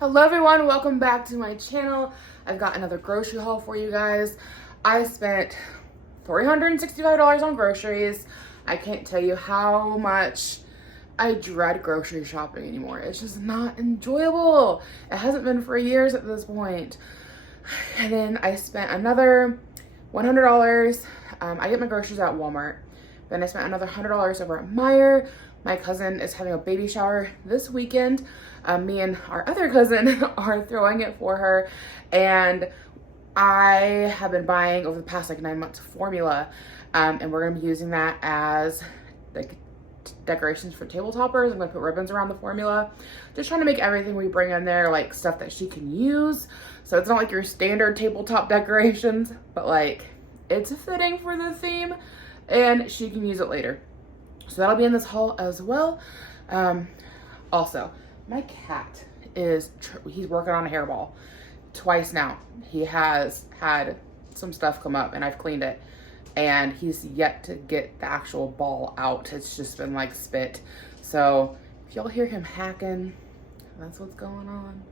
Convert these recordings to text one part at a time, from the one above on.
Hello everyone, welcome back to my channel. I've got another grocery haul for you guys. I spent $365 on groceries. I can't tell you how much I dread grocery shopping anymore. It's just not enjoyable. It hasn't been for years at this point. And then I spent another $100. I get my groceries at Walmart. Then I spent another $100 over at Meijer. My cousin is having a baby shower this weekend. Me and our other cousin are throwing it for her. And I have been buying over the past like 9 months formula. And we're gonna be using that as like decorations for table toppers. I'm gonna put ribbons around the formula. Just trying to make everything we bring in there like stuff that she can use. So it's not like your standard tabletop decorations, but like it's fitting for the theme and she can use it later. So that'll be in this haul as well. Also, my cat he's working on a hairball twice now. He has had some stuff come up and I've cleaned it and he's yet to get the actual ball out. It's just been like spit. So if y'all hear him hacking, that's what's going on.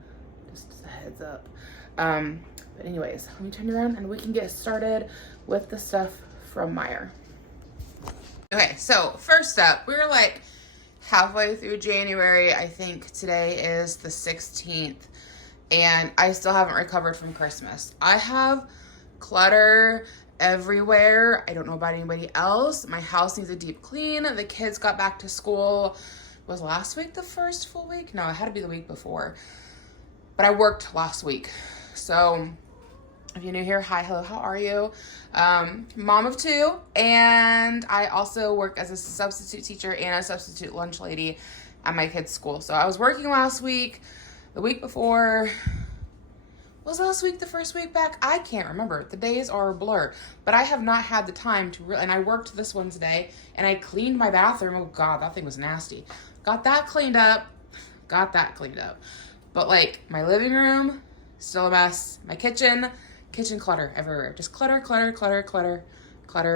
Just a heads up. But anyways, let me turn around and we can get started with the stuff from Meijer. Okay, so first up, we're like halfway through January. I think today is the 16th and I still haven't recovered from Christmas. I have clutter everywhere. I don't know about anybody else. My house needs a deep clean. The kids got back to school. Was last week the first full week? No, it had to be the week before. But I worked last week. So if you're new here, hi, hello, how are you? Mom of two, and I also work as a substitute teacher and a substitute lunch lady at my kids' school. So I was working last week, the week before. Was last week the first week back? I can't remember. The days are a blur, but I have not had the time to and I worked this Wednesday and I cleaned my bathroom. Oh God, that thing was nasty. Got that cleaned up. But like my living room, still a mess. My kitchen clutter everywhere. Just clutter.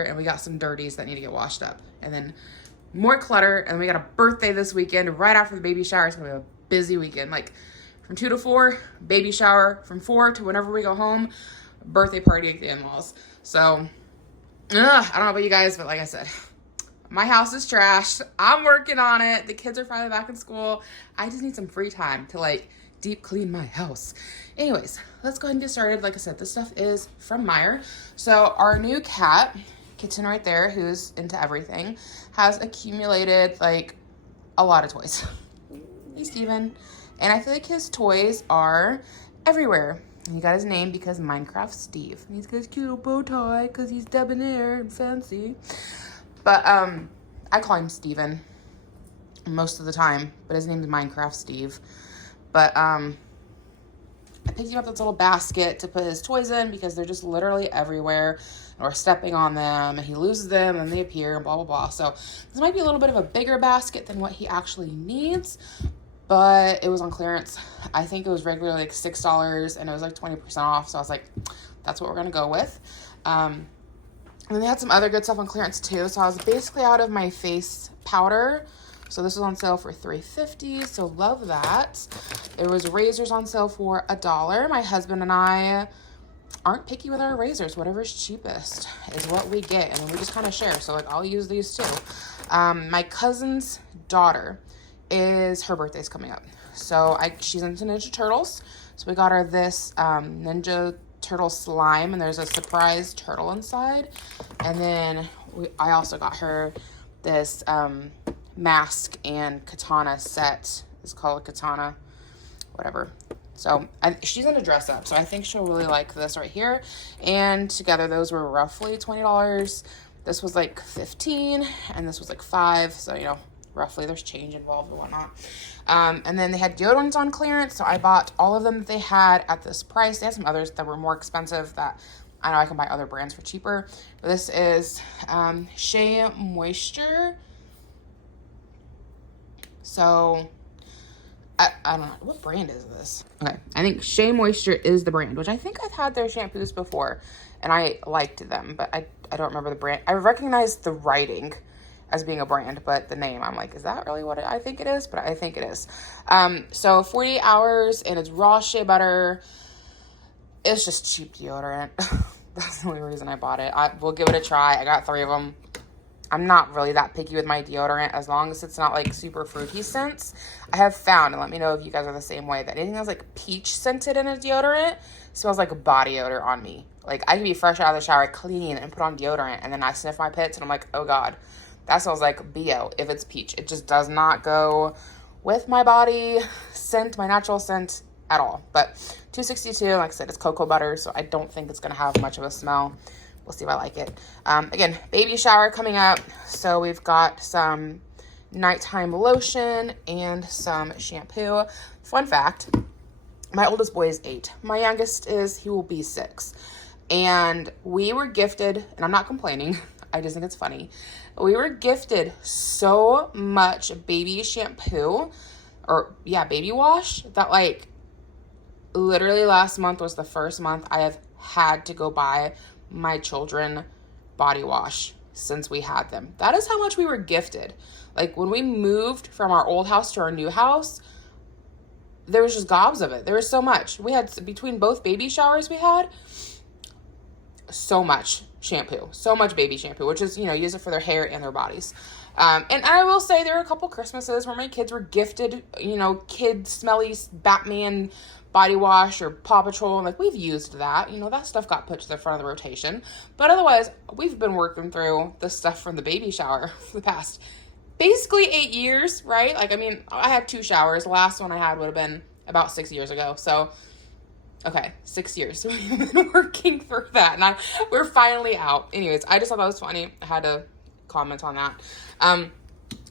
And we got some dirties that need to get washed up. And then more clutter. And we got a birthday this weekend right after the baby shower. It's gonna be a busy weekend. Like from 2 to 4, baby shower. From 4 to whenever we go home, birthday party at the in-laws. So, I don't know about you guys, but like I said, my house is trashed. I'm working on it. The kids are finally back in school. I just need some free time to like deep clean my house. Anyways, let's go ahead and get started. Like I said, this stuff is from Meijer. So our new cat, Cristin right there, who's into everything, has accumulated like a lot of toys. Hey, Steven. And I feel like his toys are everywhere. And he got his name because Minecraft Steve. And he's got his cute little bow tie because he's debonair and fancy. But I call him Steven most of the time, but his name is Minecraft Steve. But I picked him up this little basket to put his toys in because they're just literally everywhere. And we're stepping on them and he loses them and they appear and blah, blah, blah. So this might be a little bit of a bigger basket than what he actually needs, but it was on clearance. I think it was regularly like $6 and it was like 20% off. So I was like, that's what we're going to go with. And then they had some other good stuff on clearance too. So I was basically out of my face powder. So this was on sale for $3.50, so love that. There was razors on sale for $1. My husband and I aren't picky with our razors. Whatever's cheapest is what we get, and then we just kind of share. So like I'll use these too. My cousin's daughter, her birthday's coming up. So she's into Ninja Turtles. So we got her this Ninja Turtle slime, and there's a surprise turtle inside. And then I also got her this mask and katana set. It's called a katana, whatever. So she's gonna dress up, so I think she'll really like this right here. And together those were roughly $20. This was like $15 and this was like $5, so you know, roughly there's change involved and whatnot. And then they had deodorants on clearance, so I bought all of them that they had at this price. They had some others that were more expensive that I know I can buy other brands for cheaper. But this is Shea Moisture. So, I don't know. What brand is this? Okay, I think Shea Moisture is the brand, which I think I've had their shampoos before, and I liked them, but I don't remember the brand. I recognized the writing, as being a brand, but the name, I'm like, is that really what I think it is? But I think it is. So 48 hours, and it's raw shea butter. It's just cheap deodorant. That's the only reason I bought it. We'll give it a try. I got 3 of them. I'm not really that picky with my deodorant, as long as it's not like super fruity scents. I have found, and let me know if you guys are the same way, that anything that's like peach scented in a deodorant smells like a body odor on me. Like, I can be fresh out of the shower, clean, and put on deodorant, and then I sniff my pits, and I'm like, oh God, that smells like BO if it's peach. It just does not go with my body scent, my natural scent at all. But $2.62, like I said, it's cocoa butter, so I don't think it's going to have much of a smell. We'll see if I like it. Again, baby shower coming up. So we've got some nighttime lotion and some shampoo. Fun fact, my oldest boy is 8. My youngest he will be 6. And we were gifted, and I'm not complaining, I just think it's funny. We were gifted so much baby shampoo, baby wash, that like literally last month was the first month I have had to go buy my children body wash since we had them. That is how much we were gifted. Like, when we moved from our old house to our new house, there was just gobs of it. There was so much. We had, between both baby showers we had, so much shampoo, so much baby shampoo, which is, use it for their hair and their bodies. And I will say there were a couple Christmases where my kids were gifted, kid smelly Batman body wash or Paw Patrol, and like, we've used that. That stuff got put to the front of the rotation. But otherwise, we've been working through the stuff from the baby shower for the past basically 8 years, right? Like, I mean, I had 2 showers. The last one I had would have been about 6 years ago. So, okay, 6 years. So we've been working through that, and we're finally out. Anyways, I just thought that was funny. I had to comment on that.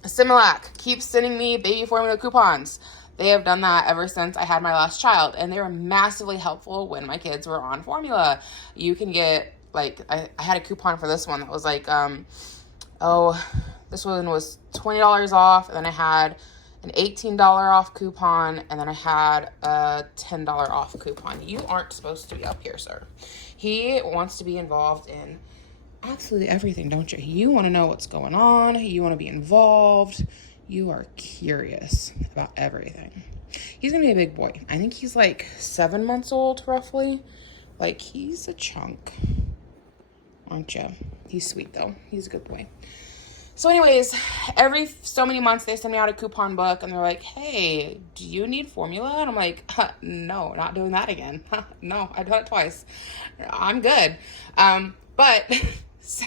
Similac keeps sending me baby formula coupons. They have done that ever since I had my last child, and they were massively helpful when my kids were on formula. You can get, like, I had a coupon for this one that was like, this one was $20 off, and then I had an $18 off coupon, and then I had a $10 off coupon. You aren't supposed to be up here, sir. He wants to be involved in absolutely everything, don't you? You want to know what's going on. You want to be involved. You are curious about everything. He's going to be a big boy. I think he's like 7 months old, roughly. Like, he's a chunk. Aren't you? He's sweet, though. He's a good boy. So anyways, every so many months they send me out a coupon book, and they're like, hey, do you need formula? And I'm like, no, not doing that again. No, I've done it twice. I'm good. But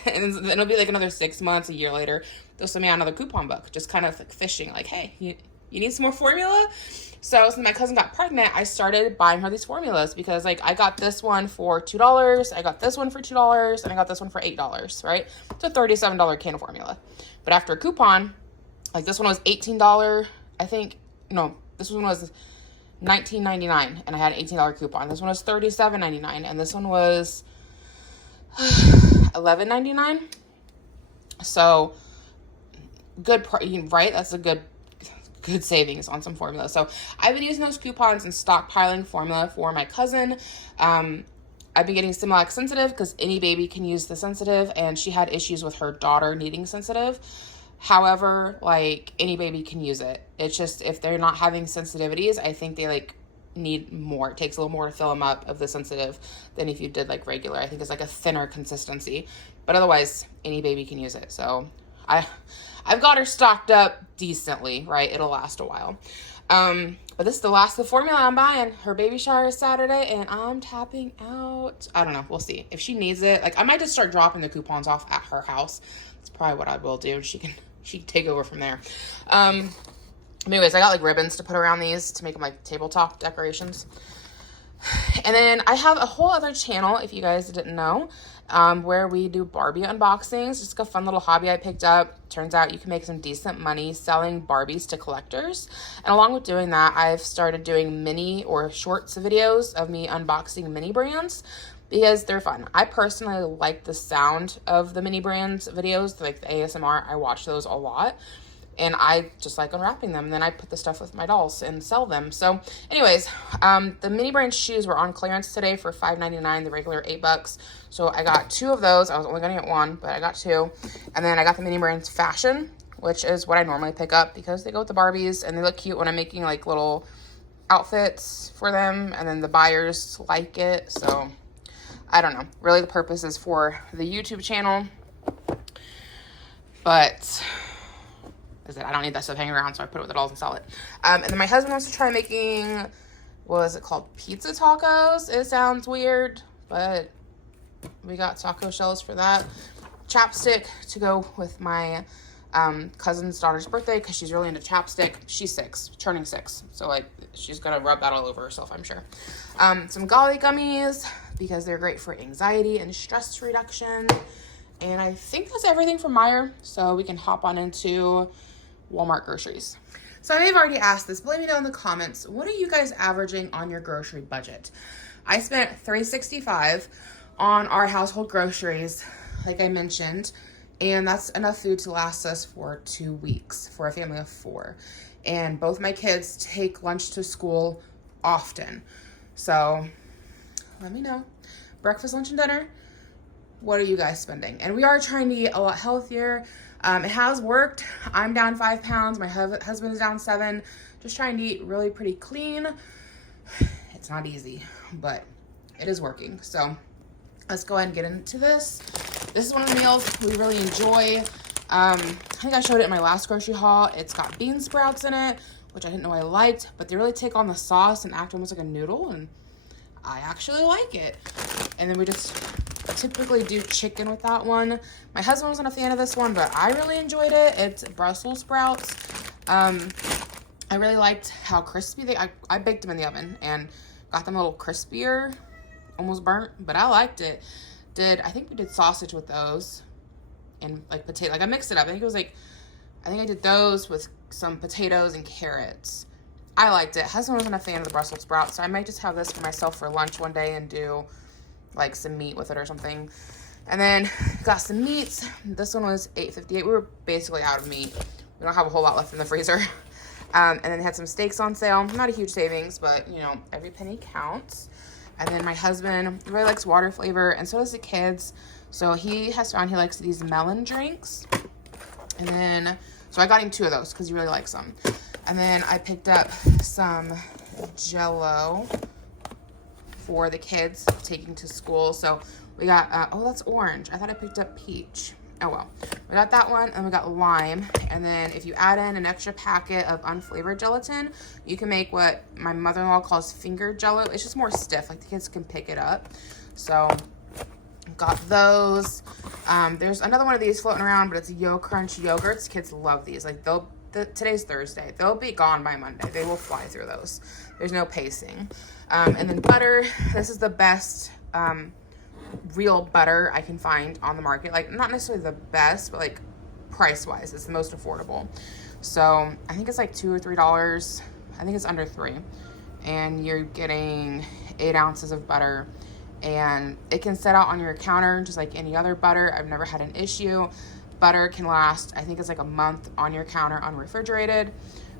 and it'll be like another 6 months, a year later, they'll send me out another coupon book, just kind of like fishing, like, hey, you need some more formula? So since my cousin got pregnant, I started buying her these formulas, because like, I got this one for $2, I got this one for $2, and I got this one for $8, right? It's a $37 can of formula. But after a coupon, like, this one was $18, I think, no, this one was $19.99, and I had an $18 coupon. This one was $37.99, and this one was $11.99. So good, right? That's a good savings on some formula. So I've been using those coupons and stockpiling formula for my cousin. I've been getting Similac Sensitive, because any baby can use the Sensitive, and she had issues with her daughter needing Sensitive. However, like, any baby can use it. It's just, if they're not having sensitivities, I think they like need more. It takes a little more to fill them up of the Sensitive than if you did like regular. I think it's like a thinner consistency, but otherwise any baby can use it. So I've got her stocked up decently, right? It'll last a while. But this is the last of the formula I'm buying. Her baby shower is Saturday, and I'm tapping out. I don't know. We'll see. If she needs it, like, I might just start dropping the coupons off at her house. That's probably what I will do. She can take over from there. Anyways, I got like ribbons to put around these to make them like tabletop decorations. And then I have a whole other channel, if you guys didn't know, where we do Barbie unboxings. Just like a fun little hobby I picked up. Turns out you can make some decent money selling Barbies to collectors. And along with doing that, I've started doing mini or shorts videos of me unboxing mini brands, because they're fun. I personally like the sound of the mini brands videos, like the ASMR. I watch those a lot. And I just like unwrapping them. And then I put the stuff with my dolls and sell them. So anyways, the mini brand shoes were on clearance today for $5.99, the regular $8. So I got 2 of those. I was only gonna get 1, but I got 2. And then I got the mini brand fashion, which is what I normally pick up because they go with the Barbies and they look cute when I'm making like little outfits for them. And then the buyers like it. So I don't know. Really the purpose is for the YouTube channel. But I don't need that stuff hanging around, so I put it with the dolls and sell it. And then my husband wants to try making, what is it called? Pizza tacos. It sounds weird, but we got taco shells for that. Chapstick to go with my cousin's daughter's birthday because she's really into chapstick. She's 6, turning 6. So, like, she's going to rub that all over herself, I'm sure. Some Golly gummies because they're great for anxiety and stress reduction. And I think that's everything from Meijer. So we can hop on into Walmart groceries. So I may have already asked this, but let me know in the comments, what are you guys averaging on your grocery budget? I spent $365 on our household groceries, like I mentioned, and that's enough food to last us for 2 weeks for a family of 4. And both my kids take lunch to school often. So let me know. Breakfast, lunch, and dinner. What are you guys spending? And we are trying to eat a lot healthier. It has worked. I'm down 5 pounds. My husband is down 7. Just trying to eat really pretty clean. It's not easy, but it is working. So let's go ahead and get into this. This is one of the meals we really enjoy. I think I showed it in my last grocery haul. It's got bean sprouts in it, which I didn't know I liked, but they really take on the sauce and act almost like a noodle, and I actually like it. And then we just typically do chicken with that one. My husband wasn't a fan of this one, but I really enjoyed it. It's Brussels sprouts. I really liked how crispy I baked them in the oven and got them a little crispier, almost burnt, but I liked it. I think we did sausage with those and like potato, like I mixed it up. I think I did those with some potatoes and carrots. I liked it. Husband wasn't a fan of the Brussels sprouts, so I might just have this for myself for lunch one day and do like some meat with it or something. And then got some meats. This one was $8.58. We were basically out of meat. We don't have a whole lot left in the freezer. And then had some steaks on sale. Not a huge savings, but you know, every penny counts. And then my husband really likes water flavor, and so does the kids. So he has found he likes these melon drinks. And then, so I got him 2 of those because he really likes them. And then I picked up some Jell-O for the kids taking to school. So we got, oh, that's orange. I thought I picked up peach. Oh, well. We got that one, and we got lime. And then if you add in an extra packet of unflavored gelatin, you can make what my mother-in-law calls finger Jell-O. It's just more stiff, like the kids can pick it up. So got those. There's another one of these floating around, but it's Yo Crunch yogurts. Kids love these. Like today's Thursday. They'll be gone by Monday. They will fly through those. There's no pacing. And then butter. This is the best real butter I can find on the market. Like, not necessarily the best, but like price-wise, it's the most affordable. So I think it's like $2 or $3. I think it's under 3. And you're getting 8 ounces of butter. And it can set out on your counter just like any other butter. I've never had an issue. Butter can last, I think it's like a month on your counter unrefrigerated.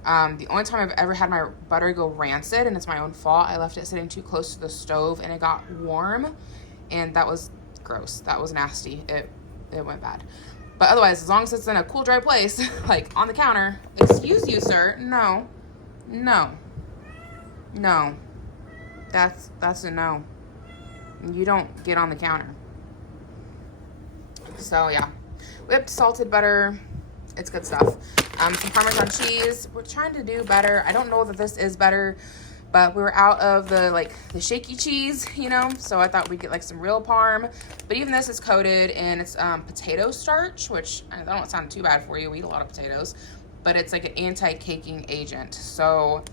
The only time I've ever had my butter go rancid, and it's my own fault, I left it sitting too close to the stove and it got warm, and that was gross. That was nasty. It went bad. But otherwise, as long as it's in a cool, dry place, like on the counter, excuse you, sir. No. That's a no. You don't get on the counter. So yeah, whipped salted butter. It's good stuff. Some Parmesan cheese. We're trying to do better. I don't know that this is better, but we were out of the shaky cheese, you know, so I thought we'd get like some real parm. But even this is coated in it's potato starch, which I don't sound too bad for you. We eat a lot of potatoes, but it's like an anti-caking agent. So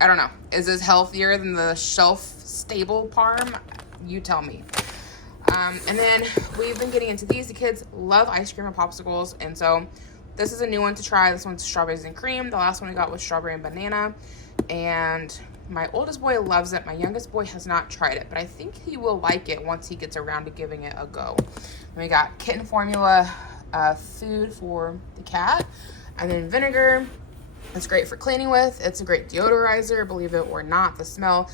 I don't know. Is this healthier than the shelf-stable parm? You tell me. And then we've been getting into these. The kids love ice cream and popsicles, and so this is a new one to try. This one's strawberries and cream. The last one we got was strawberry and banana, and my oldest boy loves it. My youngest boy has not tried it, but I think he will like it once he gets around to giving it a go. And we got kitten formula food for the cat. And then vinegar, it's great for cleaning with. It's a great deodorizer, believe it or not. The smell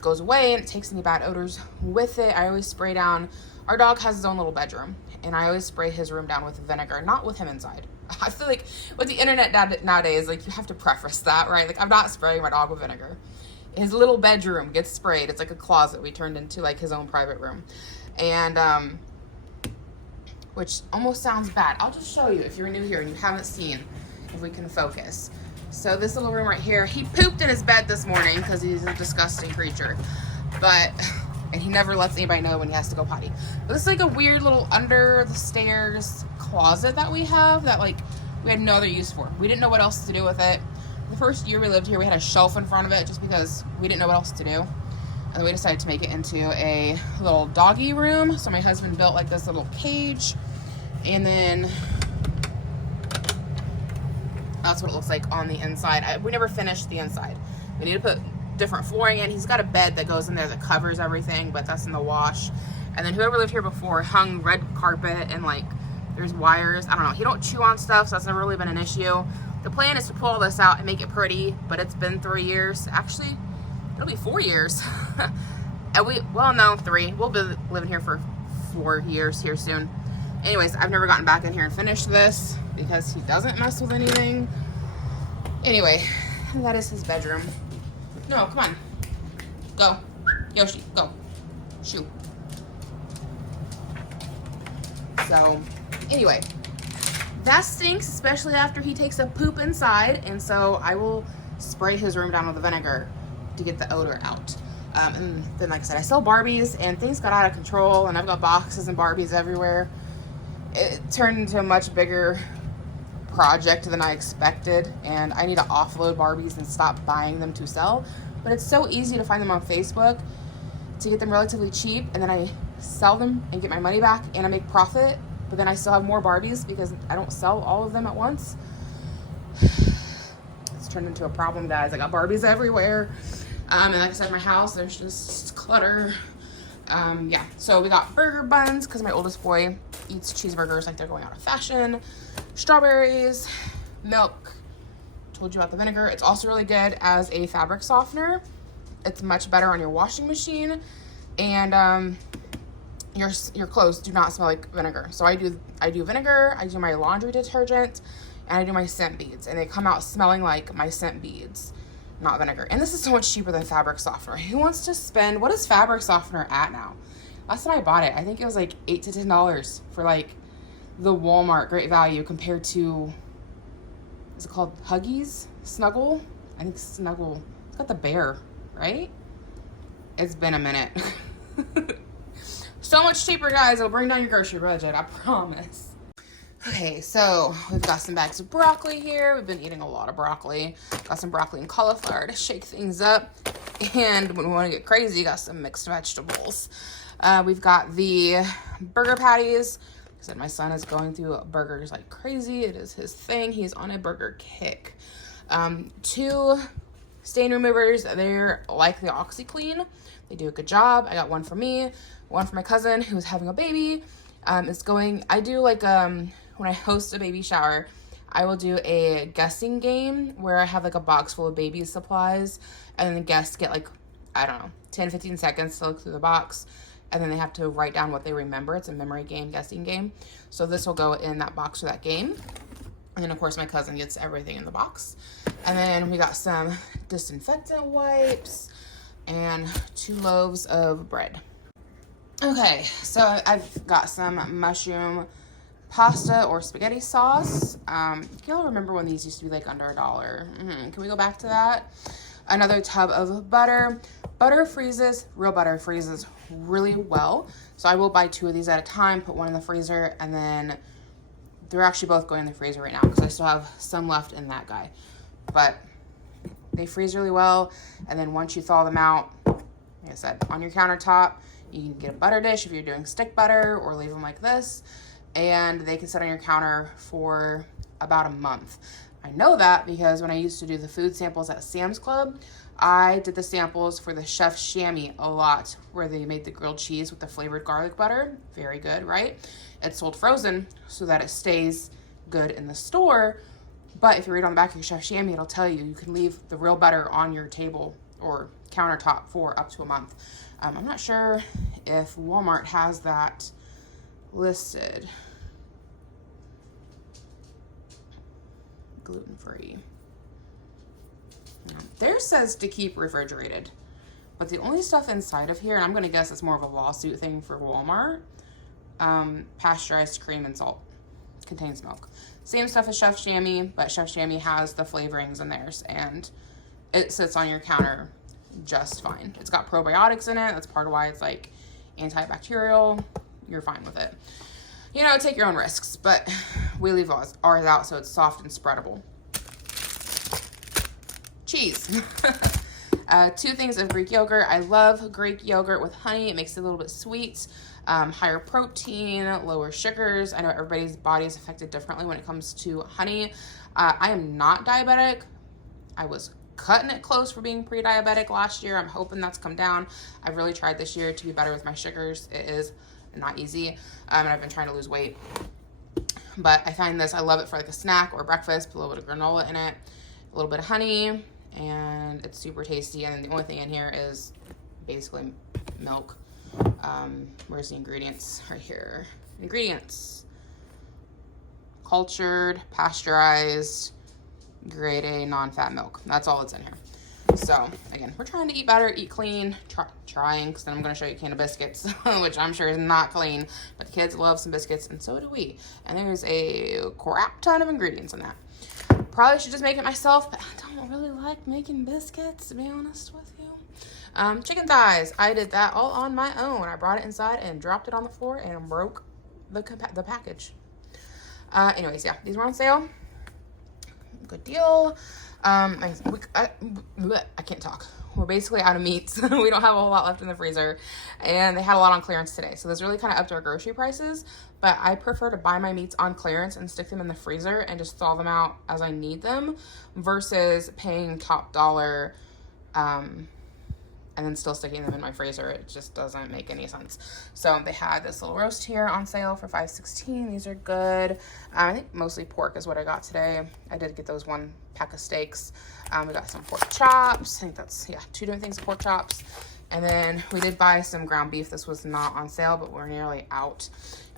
goes away and it takes any bad odors with it. I always spray down, our dog has his own little bedroom, and I always spray his room down with vinegar, not with him inside. I feel like with the internet nowadays, like, you have to preface that, right? Like, I'm not spraying my dog with vinegar. His little bedroom gets sprayed. It's like a closet we turned into like his own private room. And which almost sounds bad. I'll just show you if you're new here and you haven't seen, if we can focus. So this little room right here, he pooped in his bed this morning because he's a disgusting creature. And he never lets anybody know when he has to go potty. But this is like a weird little under the stairs closet that we have that, like, we had no other use for. We didn't know what else to do with it. The first year we lived here, we had a shelf in front of it just because we didn't know what else to do. And then we decided to make it into a little doggy room. So my husband built like this little cage, and then that's what it looks like on the inside. We never finished the inside. We need to put different flooring in. He's got a bed that goes in there that covers everything, but that's in the wash. And then whoever lived here before hung red carpet, and like there's wires. I don't know. He don't chew on stuff, so that's never really been an issue. The plan is to pull all this out and make it pretty, but it's been 3 years. Actually, it'll be 4 years. And 3. We'll be living here for 4 years here soon. Anyways, I've never gotten back in here and finished this because he doesn't mess with anything. Anyway, that is his bedroom. No, come on. Go. Yoshi, go. Shoo. So, anyway. That stinks, especially after he takes a poop inside, and so I will spray his room down with the vinegar to get the odor out. And then, like I said, I sell Barbies, and things got out of control, and I've got boxes and Barbies everywhere. It turned into a much bigger project than I expected, and I need to offload Barbies and stop buying them to sell. But it's so easy to find them on Facebook, to get them relatively cheap, and then I sell them and get my money back, and I make profit. But then I still have more Barbies because I don't sell all of them at once. It's turned into a problem, guys. I got Barbies everywhere. And like I said, my house, there's just clutter. Yeah, so we got burger buns because my oldest boy eats cheeseburgers like they're going out of fashion. Strawberries, milk. Told you about the vinegar. It's also really good as a fabric softener. It's much better on your washing machine. And your clothes do not smell like vinegar. So I do vinegar, I do my laundry detergent, and I do my scent beads, and they come out smelling like my scent beads, not vinegar. And this is so much cheaper than fabric softener. Who wants to spend, what is fabric softener at now? Last time I bought it, I think it was like $8 to $10 for like the Walmart Great Value compared to, is it called Huggies? Snuggle? I think Snuggle. It's got the bear, right? It's been a minute. So much cheaper, guys. It'll bring down your grocery budget, I promise. Okay, so we've got some bags of broccoli here. We've been eating a lot of broccoli. Got some broccoli and cauliflower to shake things up. And when we want to get crazy, got some mixed vegetables. We've got the burger patties. Like I said, my son is going through burgers like crazy. It is his thing. He's on a burger kick. 2 stain removers. They're like the OxyClean. They do a good job. I got one for me, one for my cousin who's having a baby. I do like, when I host a baby shower, I will do a guessing game where I have like a box full of baby supplies, and then the guests get like, I don't know, 10, 15 seconds to look through the box, and then they have to write down what they remember. It's a memory game, guessing game. So this will go in that box for that game. And then of course my cousin gets everything in the box. And then we got some disinfectant wipes and 2 loaves of bread. Okay, so I've got some mushroom pasta or spaghetti sauce. Y'all remember when these used to be like under $1? Can we go back to that? Another tub of butter. Butter freezes, real butter freezes really well. So I will buy 2 of these at a time, put one in the freezer, and then they're actually both going in the freezer right now because I still have some left in that guy. But they freeze really well, and then once you thaw them out, like I said, on your countertop, you can get a butter dish if you're doing stick butter, or leave them like this, and they can sit on your counter for about a month. I know that because when I used to do the food samples at Sam's Club, I did the samples for the Chef Chamois a lot, where they made the grilled cheese with the flavored garlic butter. Very good, right? It's sold frozen so that it stays good in the store But if you read on the back of your chef chamois, it'll tell you can leave the real butter on your table or countertop for up to a month. I'm not sure if Walmart has that listed. Gluten-free. Theirs says to keep refrigerated, but the only stuff inside of here, and I'm going to guess it's more of a lawsuit thing for Walmart, pasteurized cream and salt. Contains milk. Same stuff as Chef Chamois, but Chef Chamois has the flavorings in theirs, and it sits on your counter just fine. It's got probiotics in it. That's part of why it's like antibacterial. You're fine with it. You know, take your own risks, but we leave ours out so it's soft and spreadable. Cheese. 2 things of Greek yogurt. I love Greek yogurt with honey. It makes it a little bit sweet. Higher protein, lower sugars. I know everybody's body is affected differently when it comes to honey. I am not diabetic. I was cutting it close for being pre-diabetic last year. I'm hoping that's come down. I've really tried this year to be better with my sugars. It is not easy, and I've been trying to lose weight. But I find this, I love it for like a snack or breakfast, put a little bit of granola in it, a little bit of honey, and it's super tasty. And the only thing in here is basically milk. Where's the ingredients? Right here. Ingredients. Cultured, pasteurized, grade A non-fat milk. That's all that's in here. So again, we're trying to eat better, eat clean, trying, because then I'm going to show you a can of biscuits, which I'm sure is not clean, but the kids love some biscuits, and so do we. And there's a crap ton of ingredients in that. Probably should just make it myself, but I don't really like making biscuits, to be honest with you. Chicken thighs. I did that all on my own. I brought it inside and dropped it on the floor and broke the package. Anyways, yeah, these were on sale. Good deal. I can't talk. We're basically out of meats. We don't have a whole lot left in the freezer, and they had a lot on clearance today. So this really kind of upped our grocery prices, but I prefer to buy my meats on clearance and stick them in the freezer and just thaw them out as I need them versus paying top dollar, and then still sticking them in my freezer. It just doesn't make any sense. So they had this little roast here on sale for $5.16. These are good. I think mostly pork is what I got today. I did get those 1 pack of steaks. We got some pork chops. I think that's, 2 different things of pork chops. And then we did buy some ground beef. This was not on sale, but we're nearly out.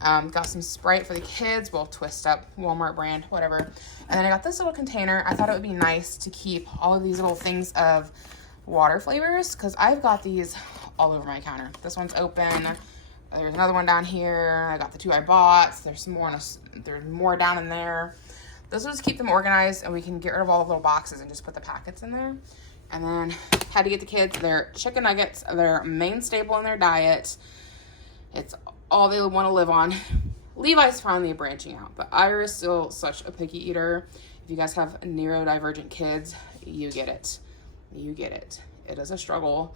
Got some Sprite for the kids. Well, Twist Up, Walmart brand, whatever. And then I got this little container. I thought it would be nice to keep all of these little things of water flavors, because I've got these all over my counter. This one's open. There's another one down here. I got the 2 I bought. There's some more. There's more down in there. This will just keep them organized, and we can get rid of all the little boxes and just put the packets in there. And then had to get the kids their chicken nuggets, their main staple in their diet. It's all they want to live on. Levi's finally branching out, but Ira's still such a picky eater. If you guys have neurodivergent kids, you get it. You get it. It is a struggle,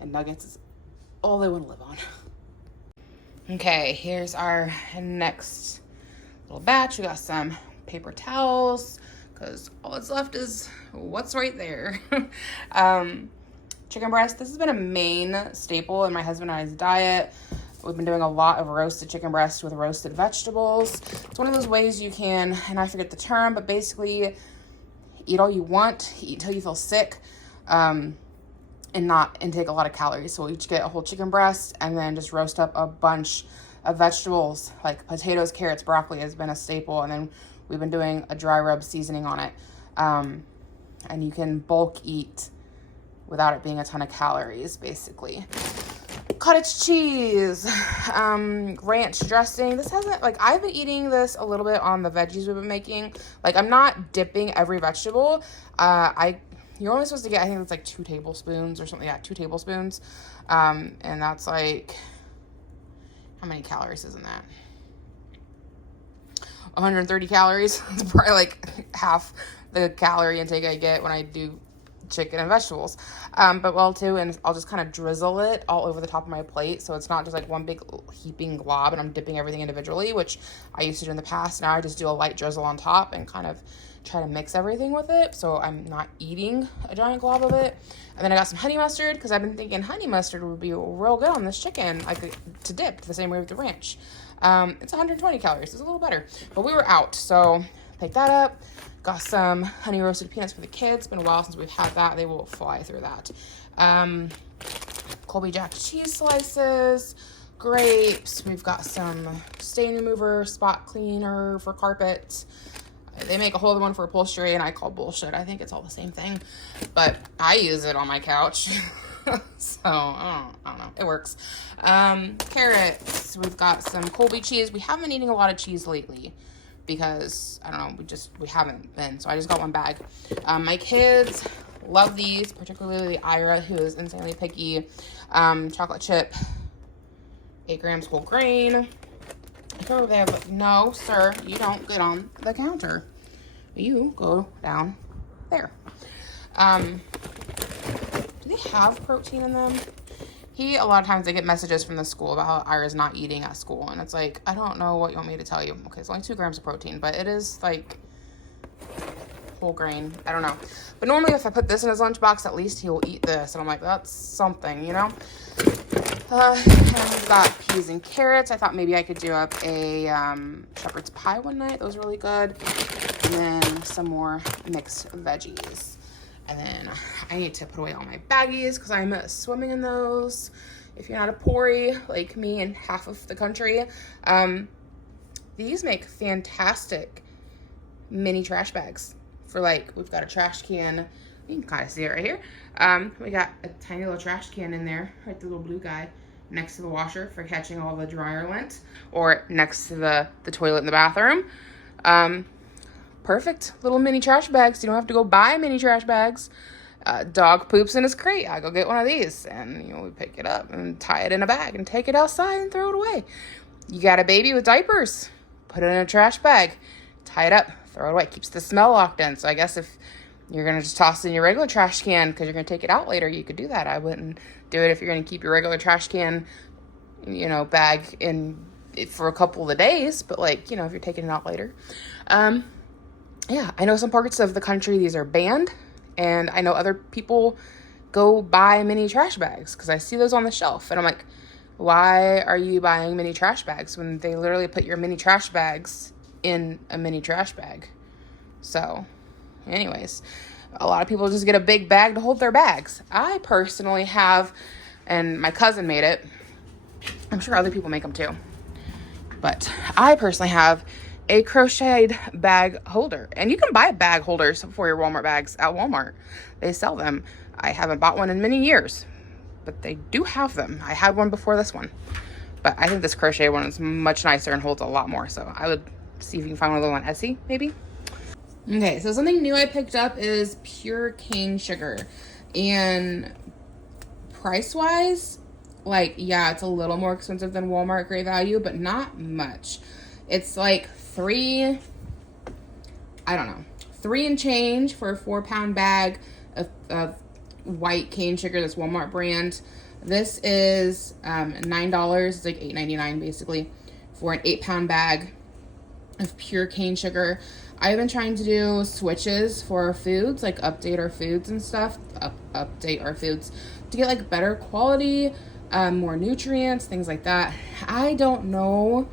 and nuggets is all they want to live on. Okay, here's our next little batch. We got some paper towels, because all that's left is what's right there. Chicken breast. This has been a main staple in my husband and I's diet. We've been doing a lot of roasted chicken breast with roasted vegetables. It's one of those ways you can, and I forget the term, but basically eat all you want, eat till you feel sick, and not intake a lot of calories. So we'll each get a whole chicken breast and then just roast up a bunch of vegetables like potatoes, carrots, broccoli has been a staple. And then we've been doing a dry rub seasoning on it. And you can bulk eat without it being a ton of calories, basically. Cottage cheese, ranch dressing. This hasn't, like, I've been eating this a little bit on the veggies we've been making. Like, I'm not dipping every vegetable. You're only supposed to get, I think it's like 2 tablespoons or something. Yeah, 2 tablespoons. And that's like, how many calories is in that? 130 calories. It's probably like half the calorie intake I get when I do chicken and vegetables. But well too, and I'll just kind of drizzle it all over the top of my plate, so it's not just like one big heaping glob and I'm dipping everything individually, which I used to do in the past. Now I just do a light drizzle on top and kind of try to mix everything with it, so I'm not eating a giant glob of it. And then I got some honey mustard, because I've been thinking honey mustard would be real good on this chicken, like to dip the same way with the ranch. It's 120 calories. It's a little better, but we were out, so picked that up. Got some honey roasted peanuts for the kids. Been a while since we've had that. They will fly through that. Colby Jack cheese slices, grapes. We've got some stain remover, spot cleaner for carpet. They make a whole other one for upholstery, and I call bullshit. I think it's all the same thing, but I use it on my couch. So, I don't know. It works. Carrots. We've got some Colby cheese. We haven't been eating a lot of cheese lately because, I don't know, we haven't been. So I just got one bag. My kids love these, particularly Ira, who is insanely picky. Chocolate chip, 8 grams whole grain. Oh, they have, no, sir, you don't get on the counter. You go down there. Do they have protein in them? A lot of times they get messages from the school about how Ira's not eating at school. And it's like, I don't know what you want me to tell you. Okay, it's only 2 grams of protein, but it is like whole grain. I don't know. But normally if I put this in his lunchbox, at least he'll eat this. And I'm like, that's something, you know? And we've got peas and carrots. I thought maybe I could do up a shepherd's pie one night. Those were really good. And then some more mixed veggies. And then I need to put away all my baggies because I'm swimming in those. If you're not a Pori like me and half of the country, these make fantastic mini trash bags. For like, we've got a trash can. You can kind of see it right here. We got a tiny little trash can in there, right, the little blue guy, next to the washer for catching all the dryer lint, or next to the toilet in the bathroom. Perfect little mini trash bags. You don't have to go buy mini trash bags. Dog poops in his crate. I go get one of these, and we pick it up and tie it in a bag and take it outside and throw it away. You got a baby with diapers, put it in a trash bag, tie it up, throw it away. Keeps the smell locked in. So I guess if you're going to just toss it in your regular trash can because you're going to take it out later, you could do that. I wouldn't do it if you're going to keep your regular trash can, bag in it for a couple of days. But, if you're taking it out later. Yeah, I know some parts of the country these are banned. And I know other people go buy mini trash bags because I see those on the shelf. And I'm like, why are you buying mini trash bags when they literally put your mini trash bags in a mini trash bag? So anyways, a lot of people just get a big bag to hold their bags. I personally have, and my cousin made it. I'm sure other people make them too. But I personally have a crocheted bag holder. And you can buy bag holders for your Walmart bags at Walmart. They sell them. I haven't bought one in many years, but they do have them. I had one before this one. But I think this crochet one is much nicer and holds a lot more. So I would see if you can find one of those on Etsy, maybe. Okay, so something new I picked up is pure cane sugar. And price-wise, yeah, it's a little more expensive than Walmart Great Value, but not much. It's like $3 and change for a 4-pound bag of white cane sugar, this Walmart brand. This is $9. It's like $8.99 basically for an 8-pound bag of pure cane sugar. I've been trying to do switches for our foods, like update our foods and stuff, update our foods to get better quality, more nutrients, things like that. I don't know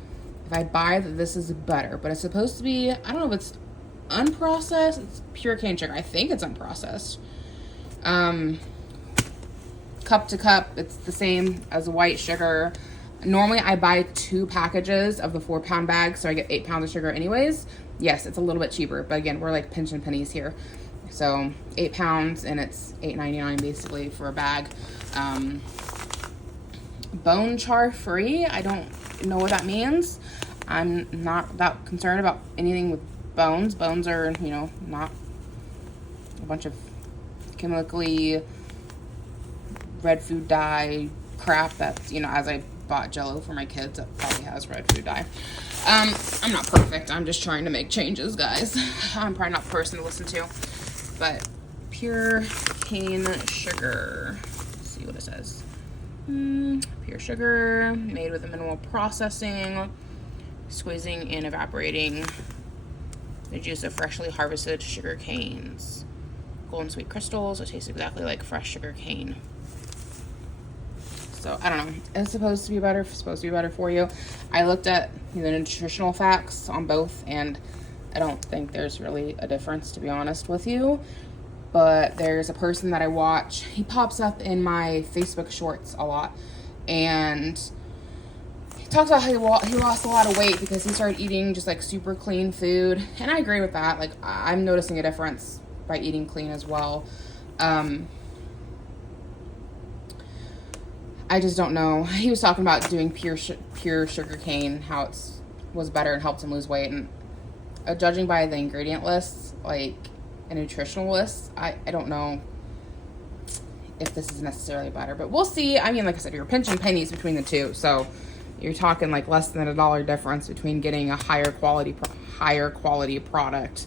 if I buy that this is better, but it's supposed to be, I don't know if it's unprocessed. It's pure cane sugar. I think it's unprocessed. Cup to cup, it's the same as white sugar. Normally I buy 2 packages of the 4-pound bag, so I get 8 pounds of sugar anyways. Yes, it's a little bit cheaper, but again, we're pinching pennies here. So 8 pounds and it's $8.99 basically for a bag. Bone char free. I don't know what that means. I'm not that concerned about anything with bones. Bones are, not a bunch of chemically red food dye crap that's, as I bought Jell-O for my kids, that probably has red food dye. I'm not perfect. I'm just trying to make changes, guys. I'm probably not the person to listen to, but pure cane sugar. Let's see what it says. Pure sugar, made with a minimal processing, squeezing and evaporating the juice of freshly harvested sugar canes. Golden sweet crystals. It tastes exactly like fresh sugar cane. So I don't know. It's supposed to be better for you. I looked at the nutritional facts on both, and I don't think there's really a difference, to be honest with you. But there's a person that I watch. He pops up in my Facebook shorts a lot. And he talks about how he lost a lot of weight because he started eating just like super clean food. And I agree with that. Like, I'm noticing a difference by eating clean as well. I just don't know. He was talking about doing pure sugar cane, how it was better and helped him lose weight. And judging by the ingredient lists, like a nutritional list, I don't know if this is necessarily better, but we'll see. I mean, like I said, you're pinching pennies between the two, so you're talking like less than $1 difference between getting a higher quality product.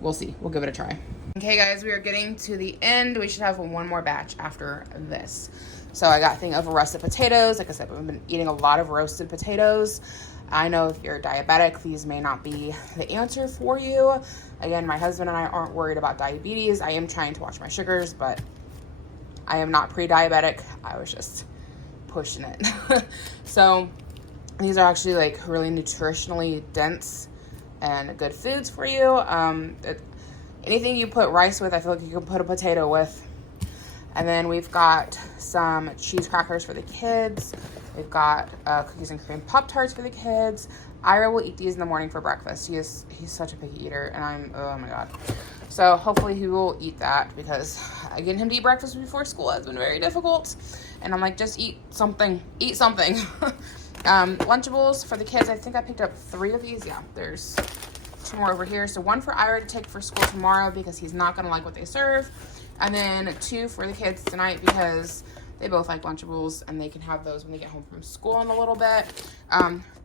We'll see. We'll give it a try. Okay, guys, we are getting to the end. We should have one more batch after this. So I got a thing of russet potatoes. Like I said, we've been eating a lot of roasted potatoes. I know if you're diabetic, these may not be the answer for you. Again, my husband and I aren't worried about diabetes. I am trying to watch my sugars, but I am not pre-diabetic. I was just pushing it. So these are actually like really nutritionally dense and good foods for you. Anything you put rice with, I feel like you can put a potato with. And then we've got some cheese crackers for the kids. We've got cookies and cream Pop-Tarts for the kids. Ira will eat these in the morning for breakfast. He's such a picky eater, and oh my God. So hopefully he will eat that, because getting him to eat breakfast before school has been very difficult. And I'm like, just eat something. Eat something. Lunchables for the kids. I think I picked up 3 of these. Yeah, there's 2 more over here. So 1 for Ira to take for school tomorrow because he's not going to like what they serve. And then 2 for the kids tonight because they both like Lunchables and they can have those when they get home from school in a little bit.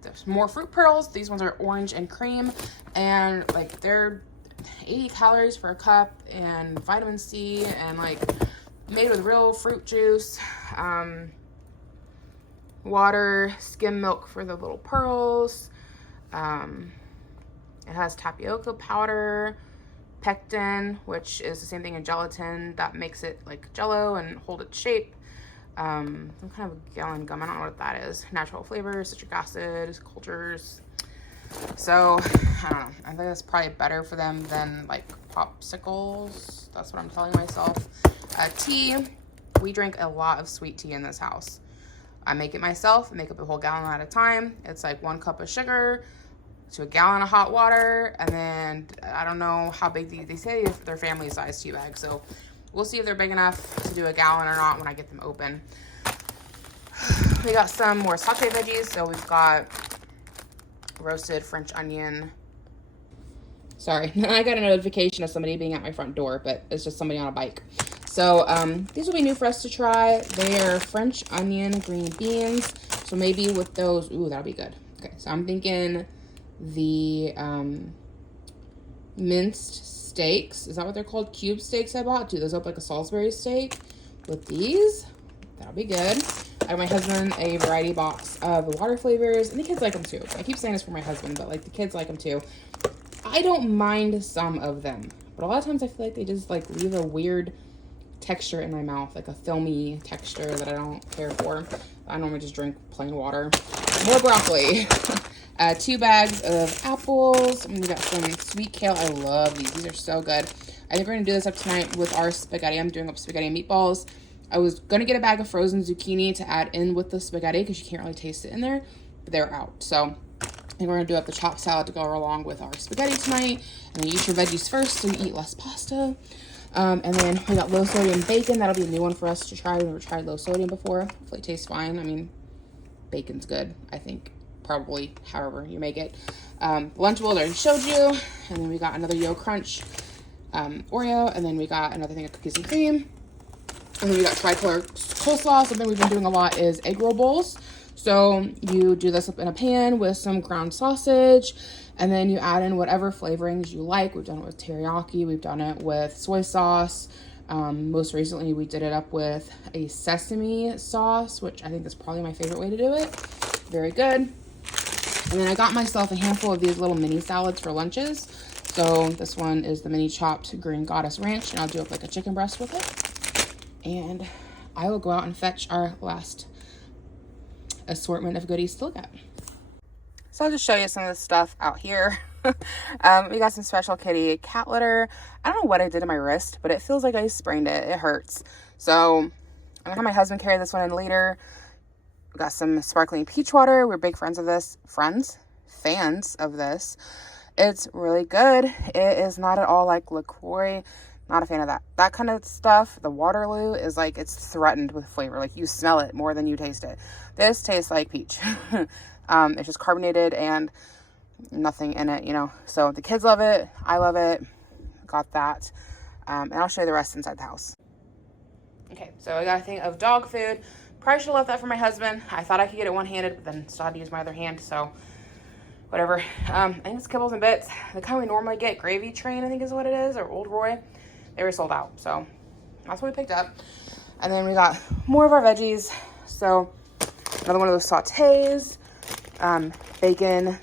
There's more fruit pearls. These ones are orange and cream, and like they're 80 calories for a cup, and vitamin C, and like made with real fruit juice. Water, skim milk for the little pearls. It has tapioca powder, pectin, which is the same thing in gelatin that makes it like Jello and hold its shape. Some kind of gallon gum. I don't know what that is. Natural flavors, citric acid, cultures. So I don't know. I think that's probably better for them than like popsicles. That's what I'm telling myself. Tea. We drink a lot of sweet tea in this house. I make it myself. I make up a whole gallon at a time. It's like 1 cup of sugar to a gallon of hot water, and then I don't know how big they say they're family size tea bags, so we'll see if they're big enough to do a gallon or not when I get them open. We got some more sauté veggies, so we've got roasted French onion. Sorry, I got a notification of somebody being at my front door, but it's just somebody on a bike. So these will be new for us to try. They are French onion green beans, so maybe with those, ooh, that'll be good. Okay, so I'm thinking the minced steaks, is that what they're called? Cube steaks I bought. Do those up like a Salisbury steak with these. That'll be good. I got my husband a variety box of the water flavors, and the kids like them too. I keep saying this for my husband, but like the kids like them too. I don't mind some of them, but a lot of times I feel like they just like leave a weird texture in my mouth, like a filmy texture that I don't care for. I normally just drink plain water. More broccoli. 2 bags of apples. And we got some sweet kale. I love these. These are so good. I think we're going to do this up tonight with our spaghetti. I'm doing up spaghetti and meatballs. I was going to get a bag of frozen zucchini to add in with the spaghetti because you can't really taste it in there, but they're out. So I think we're going to do up the chopped salad to go along with our spaghetti tonight. And then you eat your veggies first so you eat less pasta. And then we got low sodium bacon. That'll be a new one for us to try. We've never tried low sodium before. Hopefully it tastes fine. I mean, bacon's good, I think. Probably however you make it. Lunchables I already showed you. And then we got another Yo Crunch Oreo. And then we got another thing of cookies and cream. And then we got tricolor coleslaw. Something we've been doing a lot is egg roll bowls. So you do this up in a pan with some ground sausage, and then you add in whatever flavorings you like. We've done it with teriyaki. We've done it with soy sauce. Most recently, we did it up with a sesame sauce, which I think is probably my favorite way to do it. Very good. And then I got myself a handful of these little mini salads for lunches. So this one is the mini chopped green goddess ranch, and I'll do up like a chicken breast with it. And I will go out and fetch our last assortment of goodies to look at. So I'll just show you some of the stuff out here. We got some Special Kitty cat litter. I don't know what I did to my wrist, but it feels like I sprained it. It hurts. So I'm gonna have my husband carry this one in later. We got some sparkling peach water. We're big fans of this. Fans of this. It's really good. It is not at all like LaCroix. Not a fan of that. That kind of stuff, the Waterloo, is like it's threatened with flavor. Like you smell it more than you taste it. This tastes like peach. It's just carbonated and nothing in it, you know. So the kids love it. I love it. Got that. And I'll show you the rest inside the house. Okay, so I got a thing of dog food. Probably should have left that for my husband. I thought I could get it one-handed, but then still had to use my other hand, so whatever. I think it's Kibbles and Bits. The kind we normally get, Gravy Train, I think is what it is, or Old Roy. They were sold out, so that's what we picked up. And then we got more of our veggies. So another one of those sautés, bacon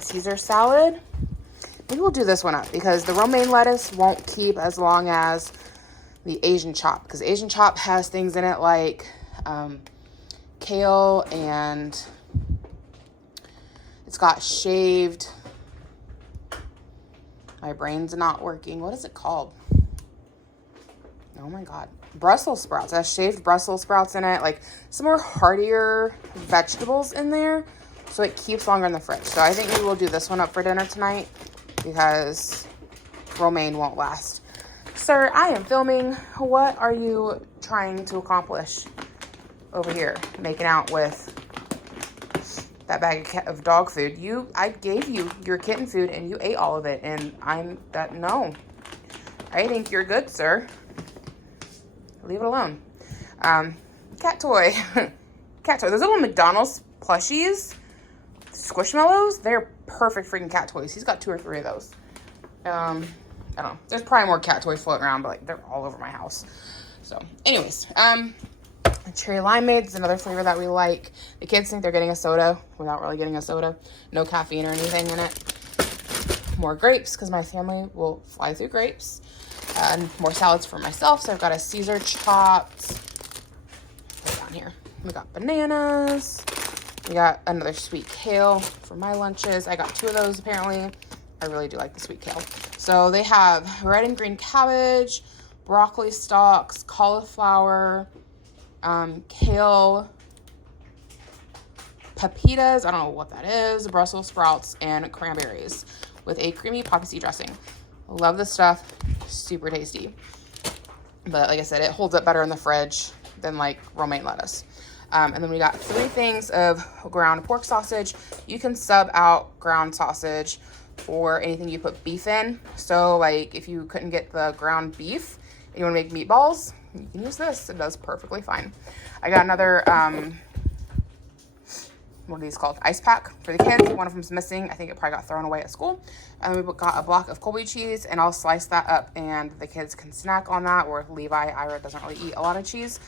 Caesar salad. Maybe we'll do this one up because the romaine lettuce won't keep as long as the Asian chop, because Asian chop has things in it like kale, and it's got shaved, my brain's not working, what is it called? Oh my god, Brussels sprouts. It has shaved Brussels sprouts in it, like some more heartier vegetables in there, so it keeps longer in the fridge. So I think we will do this one up for dinner tonight because romaine won't last. Sir, I am filming. What are you trying to accomplish over here? Making out with that bag of dog food. I gave you your kitten food and you ate all of it, and no. I think you're good, sir. Leave it alone. Cat toy. Cat toy. Those little McDonald's plushies, Squishmallows, they're perfect freaking cat toys. He's got 2 or 3 of those. I don't know. There's probably more cat toys floating around, but like they're all over my house. So anyways, cherry limeade is another flavor that we like. The kids think they're getting a soda without really getting a soda. No caffeine or anything in it. More grapes because my family will fly through grapes. And more salads for myself. So I've got a Caesar chopped. Put it down here. We got bananas. We got another sweet kale for my lunches. I got 2 of those apparently. I really do like the sweet kale. So they have red and green cabbage, broccoli stalks, cauliflower, kale, pepitas, I don't know what that is, Brussels sprouts, and cranberries with a creamy poppy seed dressing. Love this stuff. Super tasty. But like I said, it holds up better in the fridge than like romaine lettuce. And then we got 3 things of ground pork sausage. You can sub out ground sausage for anything you put beef in. So like if you couldn't get the ground beef and you want to make meatballs, you can use this. It does perfectly fine. I got another, what are these called? Ice pack for the kids. One of them's missing. I think it probably got thrown away at school. And we got a block of Colby cheese, and I'll slice that up and the kids can snack on that, or Ira doesn't really eat a lot of cheese.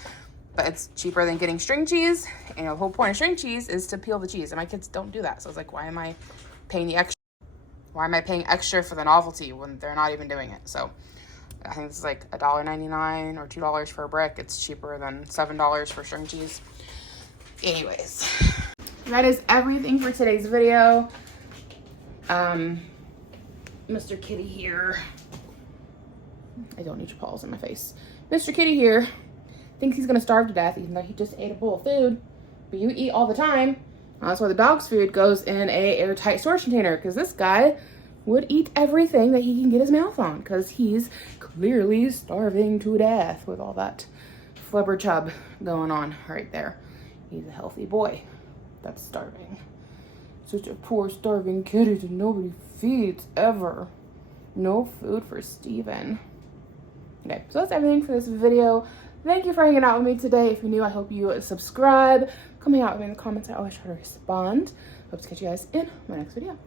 But it's cheaper than getting string cheese. And the whole point of string cheese is to peel the cheese. And my kids don't do that. So I was like, why am I paying the extra? Why am I paying extra for the novelty when they're not even doing it? So I think this is like $1.99 or $2 for a brick. It's cheaper than $7 for string cheese. Anyways, that is everything for today's video. Mr. Kitty here. I don't need your paws in my face. Mr. Kitty here thinks he's gonna starve to death, even though he just ate a bowl of food. But you eat all the time. That's why the dog's food goes in a airtight storage container, because this guy would eat everything that he can get his mouth on, because he's clearly starving to death with all that flubber chub going on right there. He's a healthy boy that's starving. Such a poor starving kitty that nobody feeds ever. No food for Steven. Okay, so that's everything for this video. Thank you for hanging out with me today. If you're new, I hope you subscribe. Come hang out with me in the comments. I always try to respond. Hope to catch you guys in my next video.